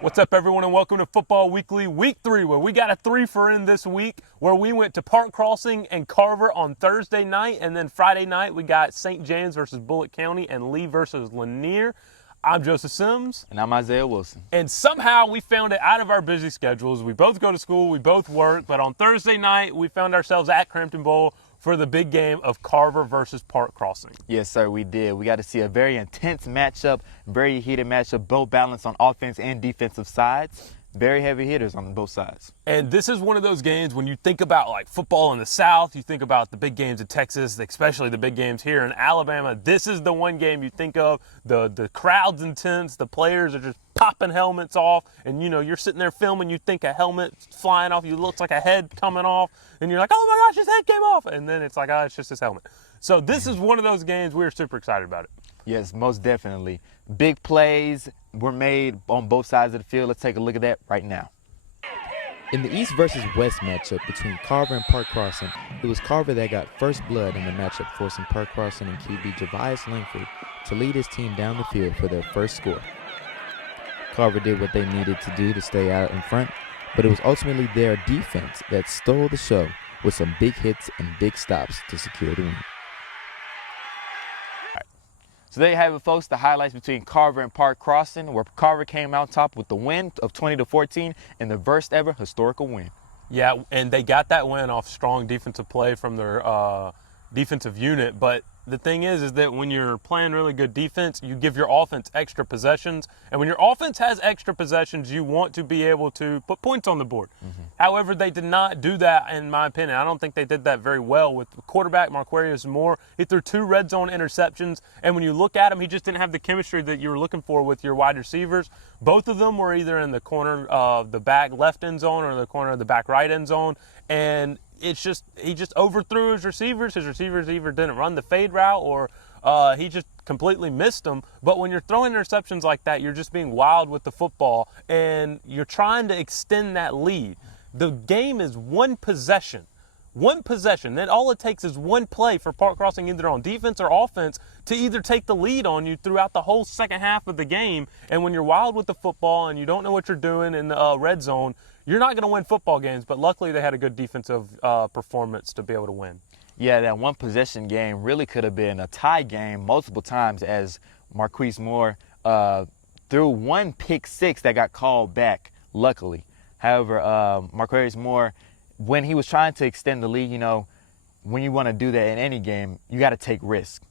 What's up, everyone, and welcome to Football Weekly Week 3, where we got a three-for in this week, where we went to Park Crossing and Carver on Thursday night, and then Friday night we got St. James versus Bullitt County and Lee versus Lanier. I'm Joseph Sims. And I'm Isaiah Wilson. And somehow we found it out of our busy schedules. We both go to school, we both work, but on Thursday night we found ourselves at Crampton Bowl for the big game of Carver versus Park Crossing. Yes, sir, we did. We got to see a very intense matchup, very heated matchup, both balanced on offense and defensive sides. Very heavy hitters on both sides. And this is one of those games when you think about like football in the South, you think about the big games in Texas, especially the big games here in Alabama. This is the one game you think of. The crowd's intense, the players are just popping helmets off, and you know, you're sitting there filming, you think a helmet flying off, you looks like a head coming off, and you're like, oh my gosh, his head came off, and then it's like, oh, it's just his helmet. So this is one of those games we're super excited about it. Yes, most definitely. Big plays were made on both sides of the field. Let's take a look at that right now. In the East versus West matchup between Carver and Park Crossing, it was Carver that got first blood in the matchup, forcing Park Crossing and QB Javius Langford to lead his team down the field for their first score. Carver did what they needed to do to stay out in front, but it was ultimately their defense that stole the show with some big hits and big stops to secure the win. So there you have it, folks, the highlights between Carver and Park Crossing, where Carver came out top with the win of 20-14 and the first ever historical win. Yeah, and they got that win off strong defensive play from their defensive unit. But the thing is that when you're playing really good defense, you give your offense extra possessions. And when your offense has extra possessions, you want to be able to put points on the board. However, they did not do that, in my opinion. I don't think they did that very well with quarterback Marquarius Moore. He threw 2 red zone interceptions, and when you look at him, he just didn't have the chemistry that you were looking for with your wide receivers. Both of them were either in the corner of the back left end zone or the corner of the back right end zone, and it's just he just overthrew his receivers. His receivers either didn't run the fade route or he just completely missed them. But when you're throwing interceptions like that, you're just being wild with the football, and you're trying to extend that lead. The game is one possession. One possession. Then all it takes is one play for Park Crossing, either on defense or offense, to either take the lead on you throughout the whole second half of the game. And when you're wild with the football and you don't know what you're doing in the red zone, you're not going to win football games. But luckily they had a good defensive performance to be able to win. Yeah, that one possession game really could have been a tie game multiple times, as Marquise Moore threw one pick six that got called back, luckily. However, Marquarius Moore, when he was trying to extend the lead, you know, when you want to do that in any game, you got to take risks.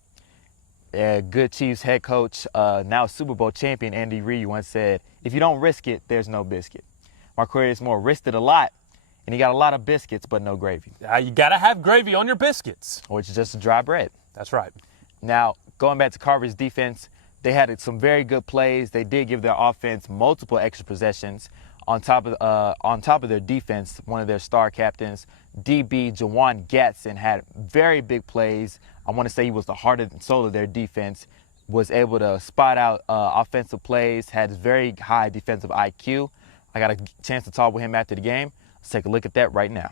Good Chiefs head coach, now Super Bowl champion Andy Reid once said, if you don't risk it, there's no biscuit. Marquarius Moore risked it a lot, and he got a lot of biscuits, but no gravy. You got to have gravy on your biscuits. Which is just dry bread. That's right. Now, going back to Carver's defense, they had some very good plays. They did give their offense multiple extra possessions. On top of their defense, one of their star captains, DB Jawan Gatson, had very big plays. I want to say he was the heart and soul of their defense, was able to spot out offensive plays, had very high defensive IQ. I got a chance to talk with him after the game. Let's take a look at that right now.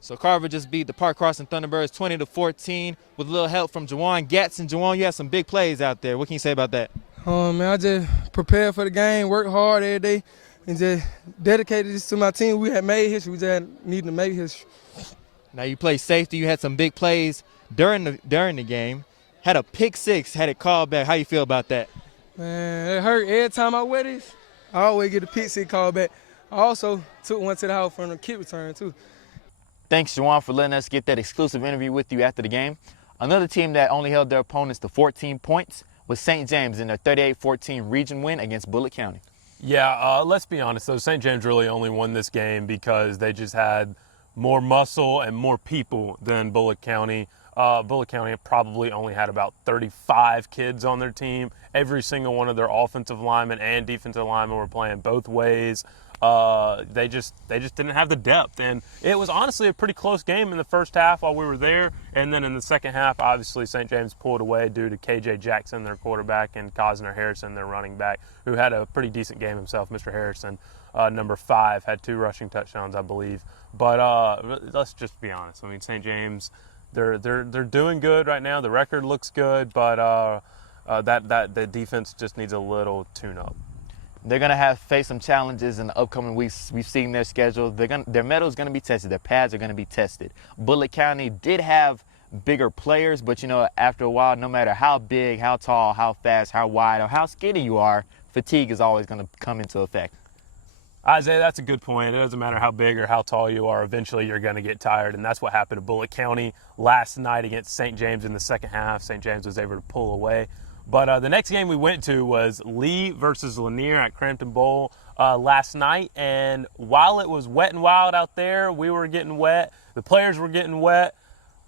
So Carver just beat the Park Crossing Thunderbirds 20-14 with a little help from Jawan Gatson. Jawan, you had some big plays out there. What can you say about that? Man, I just prepared for the game, worked hard every day, and just dedicated this to my team. We had made history. We just needed to make history. Now you played safety. You had some big plays during the game. Had a pick six. Had it called back. How you feel about that? Man, it hurt. Every time I wear this, I always get a pick six call back. I also took one to the house from a kick return too. Thanks, Jawan, for letting us get that exclusive interview with you after the game. Another team that only held their opponents to 14 points was St. James in their 38-14 region win against Bullitt County. Yeah, let's be honest, though. St. James really only won this game because they just had more muscle and more people than Bullitt County. Bullitt County probably only had about 35 kids on their team. Every single one of their offensive linemen and defensive linemen were playing both ways. They just didn't have the depth, and it was honestly a pretty close game in the first half while we were there, and then in the second half, obviously St. James pulled away due to KJ Jackson, their quarterback, and Cosner Harrison, their running back, who had a pretty decent game himself. Mr. Harrison, number 5, had 2 rushing touchdowns, I believe. But let's just be honest. I mean, St. James, they're doing good right now. The record looks good, but that the defense just needs a little tune-up. They're going to face some challenges in the upcoming weeks. We've seen their schedule. Their metal is going to be tested. Their pads are going to be tested. Bullitt County did have bigger players, but, after a while, no matter how big, how tall, how fast, how wide, or how skinny you are, fatigue is always going to come into effect. Isaiah, that's a good point. It doesn't matter how big or how tall you are. Eventually, you're going to get tired, and that's what happened to Bullitt County last night against St. James in the second half. St. James was able to pull away. But the next game we went to was Lee versus Lanier at Crampton Bowl last night. And while it was wet and wild out there, we were getting wet. The players were getting wet.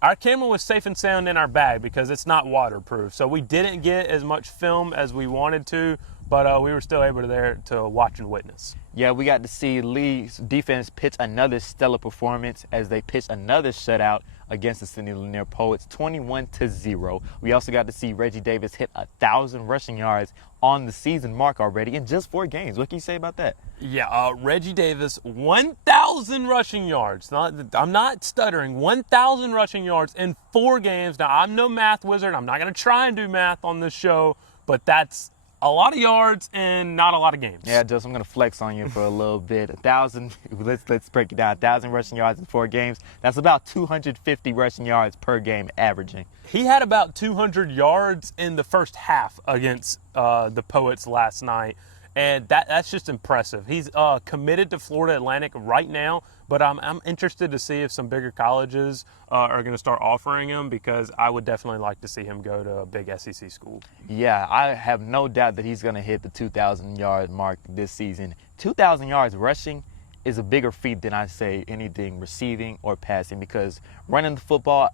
Our camera was safe and sound in our bag because it's not waterproof. So we didn't get as much film as we wanted to, but we were still able to watch and witness. Yeah, we got to see Lee's defense pitch another stellar performance as they pitched another shutout against the Sidney Lanier Poets, 21-0. We also got to see Reggie Davis hit 1,000 rushing yards on the season mark already in just 4 games. What can you say about that? Yeah, Reggie Davis, 1,000 rushing yards. I'm not stuttering. 1,000 rushing yards in 4 games. Now, I'm no math wizard. I'm not going to try and do math on this show, but that's a lot of yards and not a lot of games. Yeah, Joseph, I'm going to flex on you for a little bit. 1,000, let's break it down. 1,000 rushing yards in 4 games. That's about 250 rushing yards per game averaging. He had about 200 yards in the first half against the Poets last night, and that's just impressive. He's committed to Florida Atlantic right now, but I'm interested to see if some bigger colleges are going to start offering him, because I would definitely like to see him go to a big SEC school. Yeah, I have no doubt that he's going to hit the 2,000-yard mark this season. 2,000 yards rushing is a bigger feat than I say anything receiving or passing, because running the football,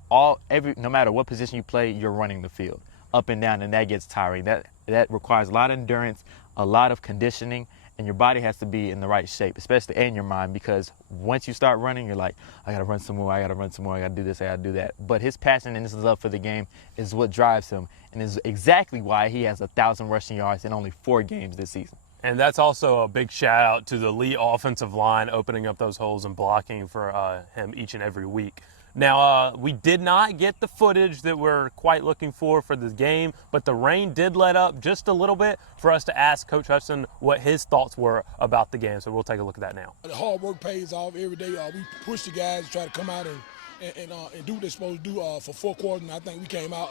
no matter what position you play, you're running the field up and down, and that gets tiring. That requires a lot of endurance, a lot of conditioning, and your body has to be in the right shape, especially in your mind, because once you start running, you're like, I got to run some more, I got to do this, I got to do that. But his passion and his love for the game is what drives him, and is exactly why he has 1,000 rushing yards in only 4 games this season. And that's also a big shout out to the Lee offensive line opening up those holes and blocking for him each and every week. Now, we did not get the footage that we're quite looking for the game, but the rain did let up just a little bit for us to ask Coach Hudson what his thoughts were about the game. So we'll take a look at that now. The hard work pays off every day. We push the guys to try to come out and do what they're supposed to do for 4 quarters. And I think we came out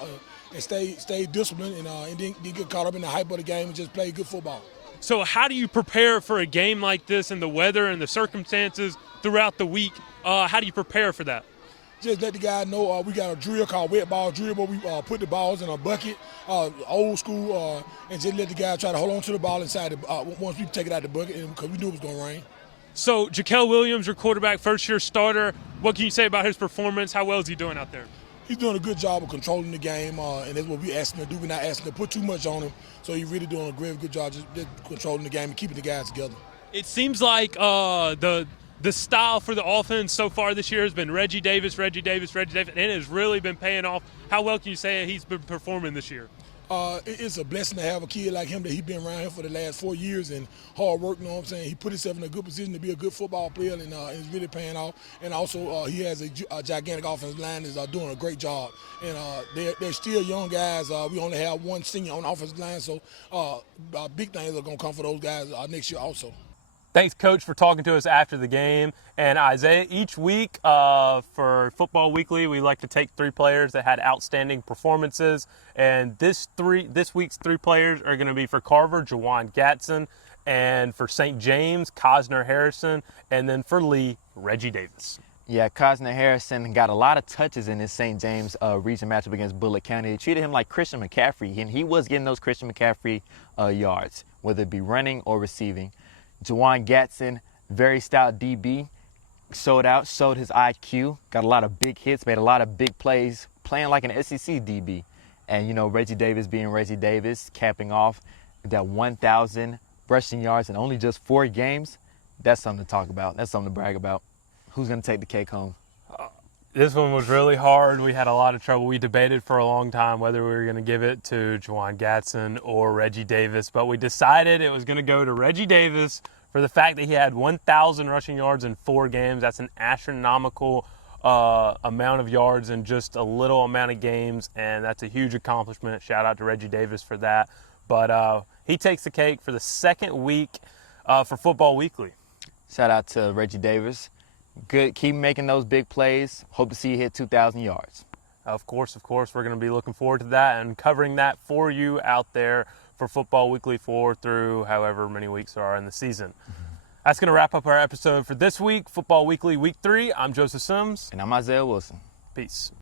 and stayed disciplined and didn't get caught up in the hype of the game and just played good football. So how do you prepare for a game like this and the weather and the circumstances throughout the week? How do you prepare for that? Just let the guys know we got a drill called wet ball drill, where we put the balls in a bucket, old school, and just let the guys try to hold on to the ball inside once we take it out the bucket, because we knew it was going to rain. So Jaquel Williams, your quarterback, first-year starter, what can you say about his performance? How well is he doing out there? He's doing a good job of controlling the game, and that's what we asking him to do. We're not asking him to put too much on him, so he's really doing a good job just controlling the game and keeping the guys together. It seems like the style for the offense so far this year has been Reggie Davis, and it has really been paying off. How well can you say he's been performing this year? It's a blessing to have a kid like him that he's been around here for the last 4 years and hard work, you know what I'm saying? He put himself in a good position to be a good football player, and it's really paying off. And also he has a gigantic offensive line that's doing a great job. And they're still young guys. We only have 1 senior on the offensive line, so big things are going to come for those guys next year also. Thanks, Coach, for talking to us after the game. And Isaiah, each week for Football Weekly, we like to take 3 players that had outstanding performances. And this week's 3 players are going to be for Carver, Jawan Gatson, and for St. James, Cosner Harrison, and then for Lee, Reggie Davis. Yeah, Cosner Harrison got a lot of touches in this St. James region matchup against Bullitt County. They treated him like Christian McCaffrey, and he was getting those Christian McCaffrey yards, whether it be running or receiving. Jawan Gatson, very stout DB, showed his IQ, got a lot of big hits, made a lot of big plays, playing like an SEC DB. And, Reggie Davis being Reggie Davis, capping off that 1,000 rushing yards in only just 4 games, that's something to talk about. That's something to brag about. Who's going to take the cake home? This one was really hard. We had a lot of trouble. We debated for a long time whether we were going to give it to Jawan Gatson or Reggie Davis, but we decided it was going to go to Reggie Davis for the fact that he had 1,000 rushing yards in 4 games. That's an astronomical amount of yards in just a little amount of games, and that's a huge accomplishment. Shout out to Reggie Davis for that. But he takes the cake for the second week for Football Weekly. Shout out to Reggie Davis. Good. Keep making those big plays. Hope to see you hit 2,000 yards. Of course, we're going to be looking forward to that and covering that for you out there for Football Weekly 4 through however many weeks there are in the season. That's going to wrap up our episode for this week, Football Weekly Week 3. I'm Joseph Sims. And I'm Isaiah Wilson. Peace.